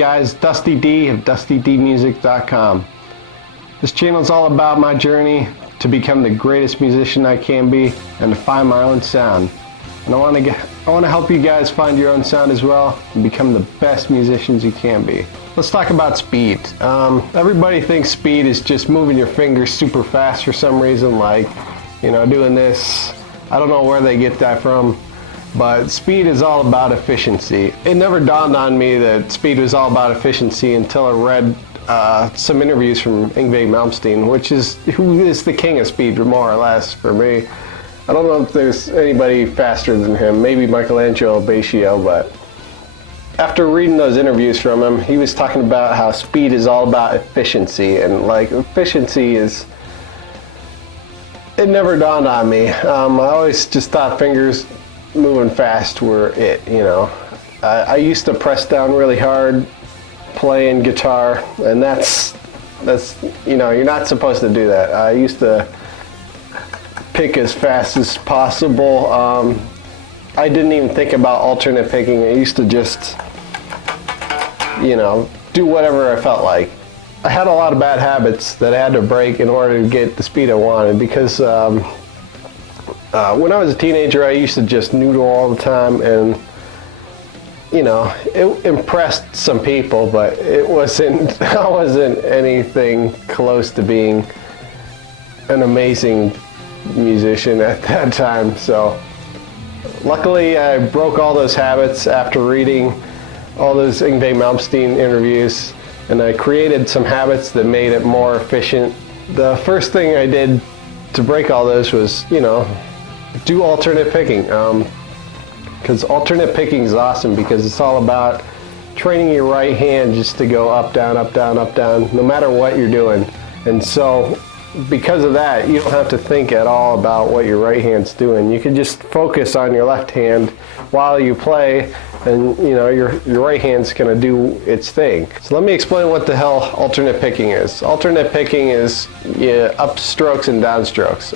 guys? Dusty D of DustyDmusic.com. This channel is all about my journey to become the greatest musician I can be and to find my own sound. And I want to help you guys find your own sound as well and become the best musicians you can be. Let's talk about speed. Everybody thinks speed is just moving your fingers super fast for some reason, like, you know, doing this. I don't know where they get that from, but speed is all about efficiency. It never dawned on me that speed was all about efficiency until I read some interviews from Yngwie Malmsteen, who is the king of speed, more or less, for me. I don't know if there's anybody faster than him, maybe Michelangelo Baccio, but after reading those interviews from him, he was talking about how speed is all about efficiency, and like efficiency is, it never dawned on me. I always just thought fingers moving fast were it, you know. I used to press down really hard playing guitar, and that's you know, you're not supposed to do that. I used to pick as fast as possible. I didn't even think about alternate picking. I used to just, you know, do whatever I felt like. I had a lot of bad habits that I had to break in order to get the speed I wanted, because when I was a teenager, I used to just noodle all the time, and you know, it impressed some people, but it wasn't, I wasn't anything close to being an amazing musician at that time. So luckily I broke all those habits after reading all those Yngwie Malmsteen interviews, and I created some habits that made it more efficient. The first thing I did to break all those was, you know, do alternate picking. Because alternate picking is awesome, because it's all about training your right hand just to go up, down, up, down, up, down, no matter what you're doing. And so because of that, you don't have to think at all about what your right hand's doing. You can just focus on your left hand while you play, and you know, your right hand's gonna do its thing. So let me explain what the hell alternate picking is. Alternate picking is upstrokes and downstrokes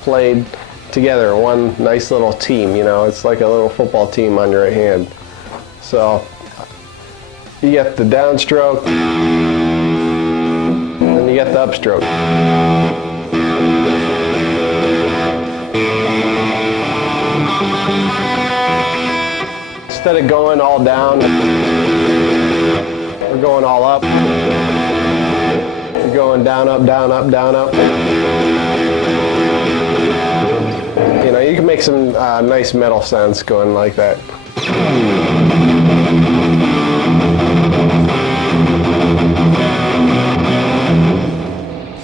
played together, one nice little team. You know, it's like a little football team on your right hand. So you get the downstroke, and you get the upstroke. Instead of going all down, we're going all up. We're going down, up, down, up, down, up. You know, you can make some nice metal sounds going like that.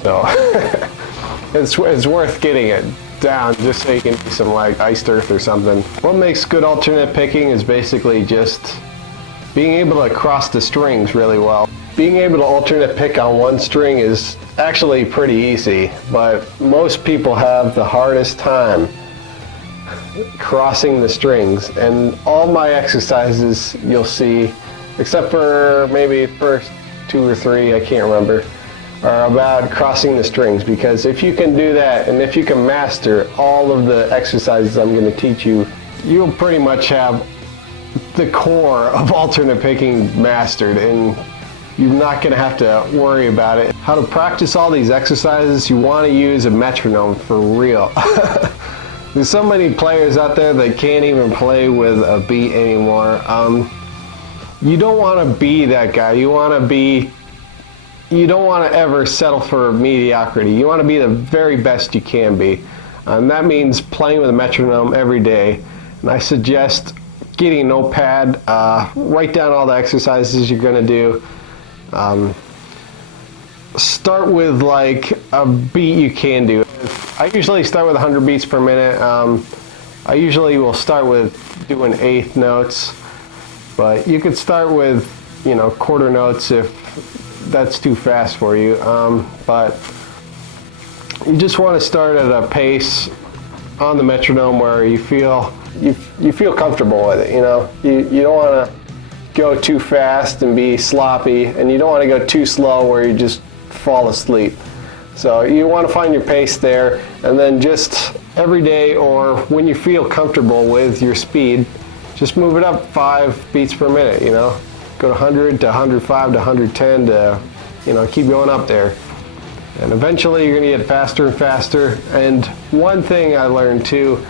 So it's worth getting it down just so you can do some like iced earth or something. What makes good alternate picking is basically just being able to cross the strings really well. Being able to alternate pick on one string is actually pretty easy, but most people have the hardest time crossing the strings. And all my exercises, you'll see, except for maybe first 2 or 3, I can't remember, are about crossing the strings, because if you can do that, and if you can master all of the exercises I'm going to teach you, you'll pretty much have the core of alternate picking mastered, and you're not going to have to worry about it. How to practice all these exercises, you want to use a metronome for real. There's so many players out there that can't even play with a beat anymore. You don't want to be that guy. You don't want to ever settle for mediocrity. You want to be the very best you can be. And that means playing with a metronome every day. And I suggest getting a notepad, write down all the exercises you're going to do. Start with like a beat you can do. I usually start with 100 beats per minute. I usually will start with doing eighth notes, but you could start with, you know, quarter notes if that's too fast for you. But you just want to start at a pace on the metronome where you feel comfortable with it. You know, you don't want to go too fast and be sloppy, and you don't want to go too slow where you just fall asleep. So you want to find your pace there, and then just every day, or when you feel comfortable with your speed, just move it up 5 beats per minute, you know. go to 100 to 105 to 110 to, keep going up there. And eventually you're going to get faster and faster. And one thing I learned too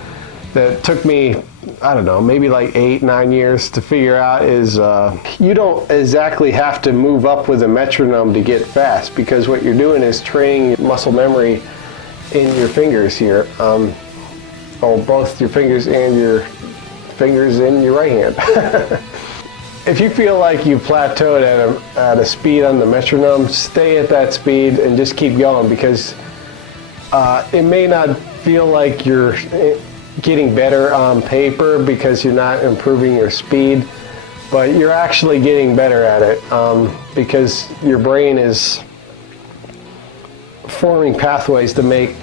that took me, I don't know, maybe like 8-9 years to figure out is you don't exactly have to move up with a metronome to get fast, because what you're doing is training muscle memory in your fingers here. Both your fingers and your fingers in your right hand. If you feel like you plateaued at a speed on the metronome, stay at that speed and just keep going, because it may not feel like you're getting better on paper because you're not improving your speed, but you're actually getting better at it because your brain is forming pathways to make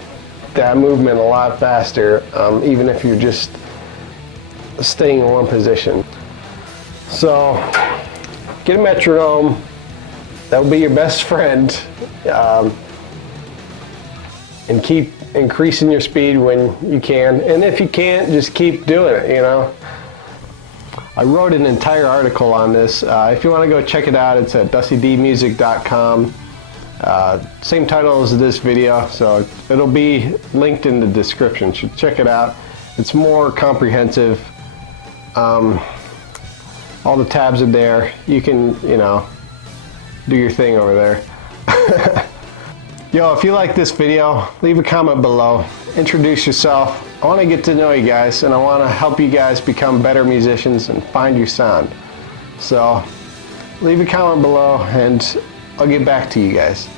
that movement a lot faster, even if you're just staying in one position. So get a metronome. That'll be your best friend, and keep increasing your speed when you can. And if you can't, just keep doing it, I wrote an entire article on this. If you want to go check it out, it's at dustydmusic.com. Same title as this video, so it'll be linked in the description. So check it out. It's more comprehensive. All the tabs are there. You can, do your thing over there. Yo, if you like this video, leave a comment below. Introduce yourself. I want to get to know you guys, and I want to help you guys become better musicians and find your sound. So leave a comment below, and I'll get back to you guys.